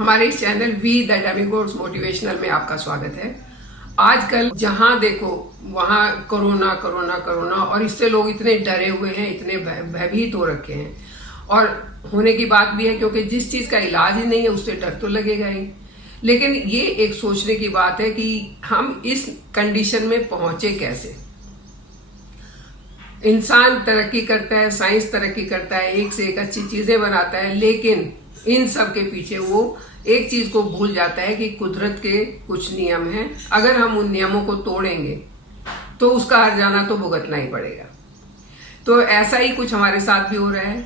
हमारे इस channel we the डेमिगोड्स motivational में आपका स्वागत है। आजकल जहां देखो वहां कोरोना कोरोना कोरोना और इससे लोग इतने डरे हुए हैं, इतने भयभीत हो रखे हैं। और होने की बात भी है क्योंकि जिस चीज का इलाज ही नहीं है उससे डर तो लगेगा ही। लेकिन ये एक सोचने की बात है कि हम इस कंडीशन में पहुंचे कैसे। इंसान तरक्की करता है, साइंस तरक्की करता है, एक से एक अच्छी चीजें बनाता है, लेकिन इन सब के पीछे वो एक चीज को भूल जाता है कि कुदरत के कुछ नियम हैं। अगर हम उन नियमों को तोड़ेंगे तो उसका हर्जाना तो भुगतना ही पड़ेगा। तो ऐसा ही कुछ हमारे साथ भी हो रहा है।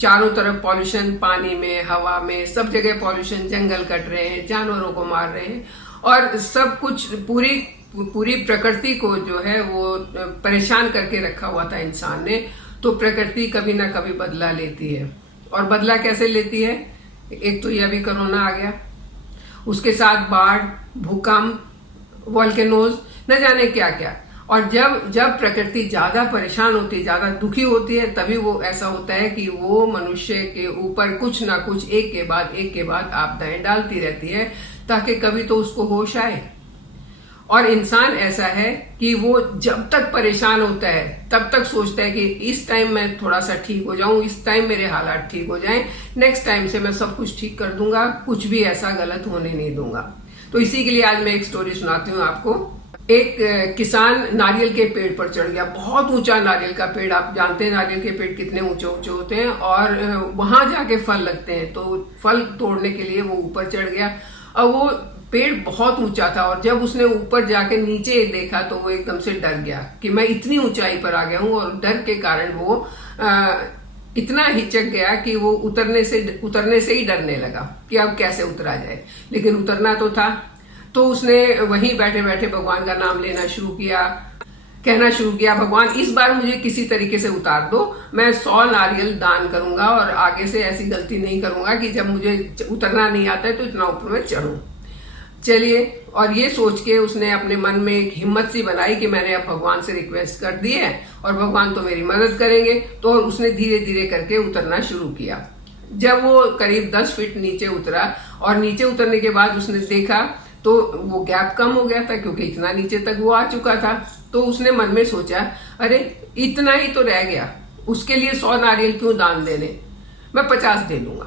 चारों तरफ पॉल्यूशन, पानी में, हवा में, सब जगह पॉल्यूशन, जंगल कट रहे हैं, जानवरों को मार रहे हैं और सब कुछ पूरी प्रकृति को जो है वो परेशान करके रखा हुआ था इंसान ने। तो प्रकृति कभी ना कभी बदला लेती है। और बदला कैसे लेती है? एक तो ये अभी कोरोना आ गया, उसके साथ बाढ़, भूकंप, वोल्केनोज, न जाने क्या क्या। और जब प्रकृति ज्यादा परेशान होती है, ज्यादा दुखी होती है, तभी वो ऐसा होता है कि वो मनुष्य के ऊपर कुछ ना कुछ एक के बाद आपदाएं डालती रहती है ताकि कभी तो उसको होश आए। और इंसान ऐसा है कि वो जब तक परेशान होता है तब तक सोचता है कि इस टाइम मैं थोड़ा सा ठीक हो जाऊं, इस टाइम मेरे हालात ठीक हो जाएं, नेक्स्ट टाइम से मैं सब कुछ ठीक कर दूंगा, कुछ भी ऐसा गलत होने नहीं दूंगा। तो इसी के लिए आज मैं एक स्टोरी सुनाती हूँ आपको। एक किसान नारियल के पेड़ पर चढ़ गया, बहुत ऊंचा नारियल का पेड़। आप जानते हैं नारियल के पेड़ कितने ऊंचे ऊंचे होते हैं और वहां जाके फल लगते हैं। तो फल तोड़ने के लिए वो ऊपर चढ़ गया और वो पेड़ बहुत ऊंचा था। और जब उसने ऊपर जाके नीचे देखा तो वो एकदम से डर गया कि मैं इतनी ऊंचाई पर आ गया हूं। और डर के कारण वो इतना हिचक गया कि वो उतरने से ही डरने लगा कि अब कैसे उतरा जाए। लेकिन उतरना तो था। तो उसने वहीं बैठे बैठे भगवान का नाम लेना शुरू किया, कहना शुरू किया, भगवान इस बार मुझे किसी तरीके से उतार दो, मैं 100 नारियल दान करूंगा और आगे से ऐसी गलती नहीं करूंगा कि जब मुझे उतरना नहीं आता है तो इतना ऊपर मैं चढ़ूं। चलिए, और ये सोच के उसने अपने मन में एक हिम्मत सी बनाई कि मैंने अब भगवान से रिक्वेस्ट कर दी है और भगवान तो मेरी मदद करेंगे। तो उसने धीरे धीरे करके उतरना शुरू किया। जब वो करीब 10 फीट नीचे उतरा और नीचे उतरने के बाद उसने देखा तो वो गैप कम हो गया था क्योंकि इतना नीचे तक वो आ चुका था। तो उसने मन में सोचा, अरे इतना ही तो रह गया, उसके लिए 100 नारियल क्यों दान देने, मैं 50 दे दूंगा।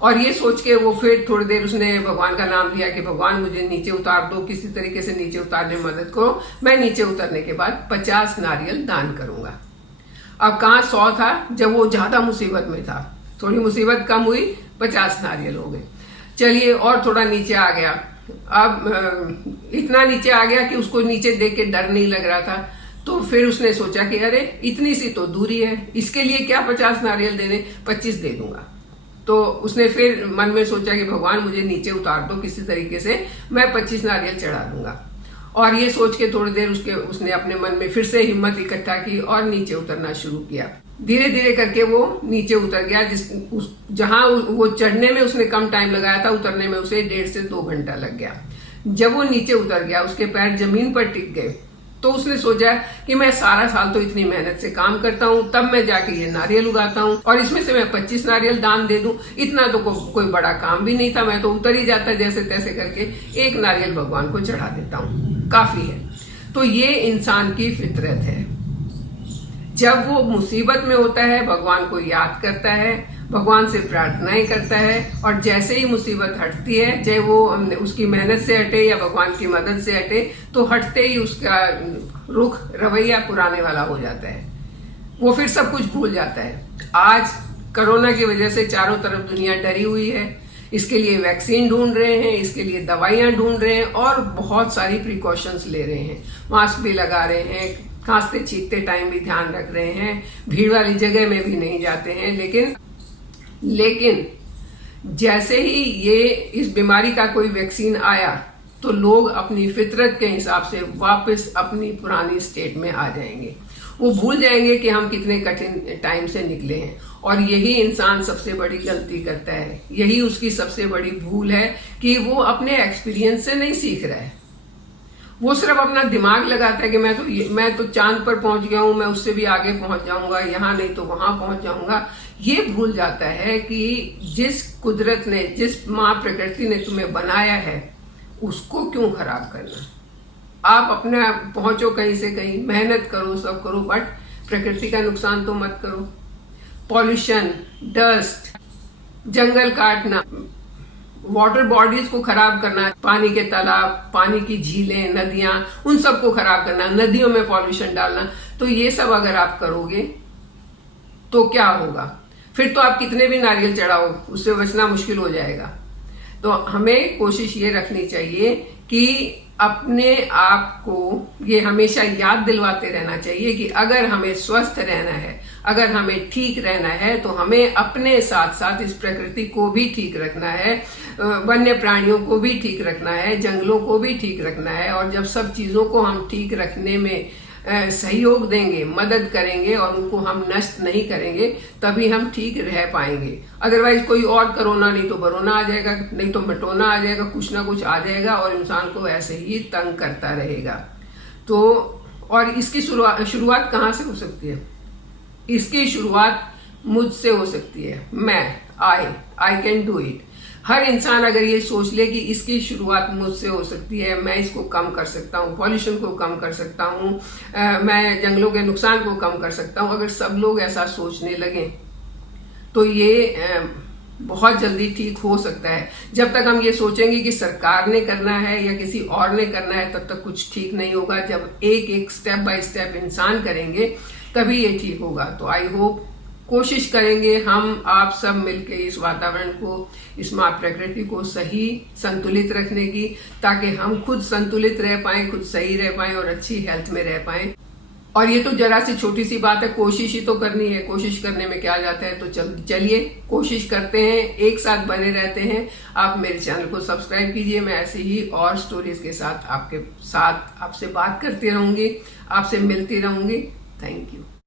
और ये सोच के वो फिर थोड़ी देर उसने भगवान का नाम लिया कि भगवान मुझे नीचे उतार दो, किसी तरीके से नीचे उतारने में मदद करो, मैं नीचे उतरने के बाद 50 नारियल दान करूंगा। अब कहाँ 100 था, जब वो ज्यादा मुसीबत में था। थोड़ी मुसीबत कम हुई, 50 नारियल हो गए। चलिए, और थोड़ा नीचे आ गया। अब इतना नीचे आ गया कि उसको नीचे देख के डर नहीं लग रहा था। तो फिर उसने सोचा कि अरे इतनी सी तो दूरी है, इसके लिए क्या 50 नारियल देने, 25 दे दूंगा। तो उसने फिर मन में सोचा कि भगवान मुझे नीचे उतार दो किसी तरीके से, मैं 25 नारियल चढ़ा दूंगा। और ये सोच के थोड़ी देर उसने अपने मन में फिर से हिम्मत इकट्ठा की और नीचे उतरना शुरू किया। धीरे धीरे करके वो नीचे उतर गया। जहां वो चढ़ने में उसने कम टाइम लगाया था, उतरने में उसे 1.5 से 2 घंटा लग गया। जब वो नीचे उतर गया, उसके पैर जमीन पर टिक गए, तो उसने सोचा कि मैं सारा साल तो इतनी मेहनत से काम करता हूँ, तब मैं जाके ये नारियल उगाता हूँ और इसमें से मैं 25 नारियल दान दे दूं, इतना तो कोई बड़ा काम भी नहीं था, मैं तो उतर ही जाता, जैसे तैसे करके एक नारियल भगवान को चढ़ा देता हूँ, काफी है। तो ये इंसान की फितरत है। जब वो मुसीबत में होता है भगवान को याद करता है, भगवान से प्रार्थनाएं करता है, और जैसे ही मुसीबत हटती है, चाहे वो उसकी मेहनत से हटे या भगवान की मदद से हटे, तो हटते ही उसका रुख रवैया पुराने वाला हो जाता है। वो फिर सब कुछ भूल जाता है। आज कोरोना की वजह से चारों तरफ दुनिया डरी हुई है। इसके लिए वैक्सीन ढूंढ रहे हैं, इसके लिए दवाइयां ढूंढ रहे हैं और बहुत सारी प्रिकॉशंस ले रहे हैं। मास्क भी लगा रहे हैं, खांसते छींकते टाइम भी ध्यान रख रहे हैं, भीड़ वाली जगह में भी नहीं जाते हैं। लेकिन जैसे ही ये इस बीमारी का कोई वैक्सीन आया तो लोग अपनी फितरत के हिसाब से वापस अपनी पुरानी स्टेट में आ जाएंगे। वो भूल जाएंगे कि हम कितने कठिन टाइम से निकले हैं। और यही इंसान सबसे बड़ी गलती करता है, यही उसकी सबसे बड़ी भूल है कि वो अपने एक्सपीरियंस से नहीं सीख रहा है। वो सिर्फ अपना दिमाग लगाता है कि मैं तो चांद पर पहुंच गया हूं, मैं उससे भी आगे पहुंच जाऊंगा, यहाँ नहीं तो वहां पहुंच जाऊंगा। ये भूल जाता है कि जिस कुदरत ने, जिस माँ प्रकृति ने तुम्हें बनाया है, उसको क्यों खराब करना। आप अपना पहुंचो कहीं से कहीं, मेहनत करो, सब करो, बट प्रकृति का नुकसान तो मत करो। पॉल्यूशन, डस्ट, जंगल काटना, वाटर बॉडीज को खराब करना, पानी के तालाब, पानी की झीलें, नदियां, उन सबको खराब करना, नदियों में पॉल्यूशन डालना, तो ये सब अगर आप करोगे तो क्या होगा? फिर तो आप कितने भी नारियल चढ़ाओ, उससे बचना मुश्किल हो जाएगा। तो हमें कोशिश ये रखनी चाहिए कि अपने आप को ये हमेशा याद दिलवाते रहना चाहिए कि अगर हमें स्वस्थ रहना है, अगर हमें ठीक रहना है, तो हमें अपने साथ साथ इस प्रकृति को भी ठीक रखना है, वन्य प्राणियों को भी ठीक रखना है, जंगलों को भी ठीक रखना है। और जब सब चीजों को हम ठीक रखने में सहयोग देंगे, मदद करेंगे और उनको हम नष्ट नहीं करेंगे, तभी हम ठीक रह पाएंगे। अदरवाइज कोई और कोरोना नहीं तो बरोना आ जाएगा, नहीं तो मटोना आ जाएगा, कुछ ना कुछ आ जाएगा और इंसान को ऐसे ही तंग करता रहेगा। तो और इसकी शुरुआत कहाँ से हो सकती है? इसकी शुरुआत मुझसे हो सकती है। I can do it. हर इंसान अगर ये सोच ले कि इसकी शुरुआत मुझसे हो सकती है, मैं इसको कम कर सकता हूँ, पॉल्यूशन को कम कर सकता हूँ, मैं जंगलों के नुकसान को कम कर सकता हूँ, अगर सब लोग ऐसा सोचने लगे तो ये बहुत जल्दी ठीक हो सकता है। जब तक हम ये सोचेंगे कि सरकार ने करना है या किसी और ने करना है, तब तक कुछ ठीक नहीं होगा। जब एक एक स्टेप बाय स्टेप इंसान करेंगे तभी ये ठीक होगा। तो आई होप कोशिश करेंगे हम आप सब मिलके इस वातावरण को, इस माँ प्रकृति को सही संतुलित रखने की, ताकि हम खुद संतुलित रह पाएं, खुद सही रह पाएं और अच्छी हेल्थ में रह पाएं। और ये तो जरा सी छोटी सी बात है, कोशिश ही तो करनी है। कोशिश करने में क्या जाता है। तो चलिए कोशिश करते हैं, एक साथ बने रहते हैं। आप मेरे चैनल को सब्सक्राइब कीजिए। मैं ऐसे ही और स्टोरीज के साथ आपसे बात करती रहूंगी, आपसे मिलती रहूंगी। Thank you.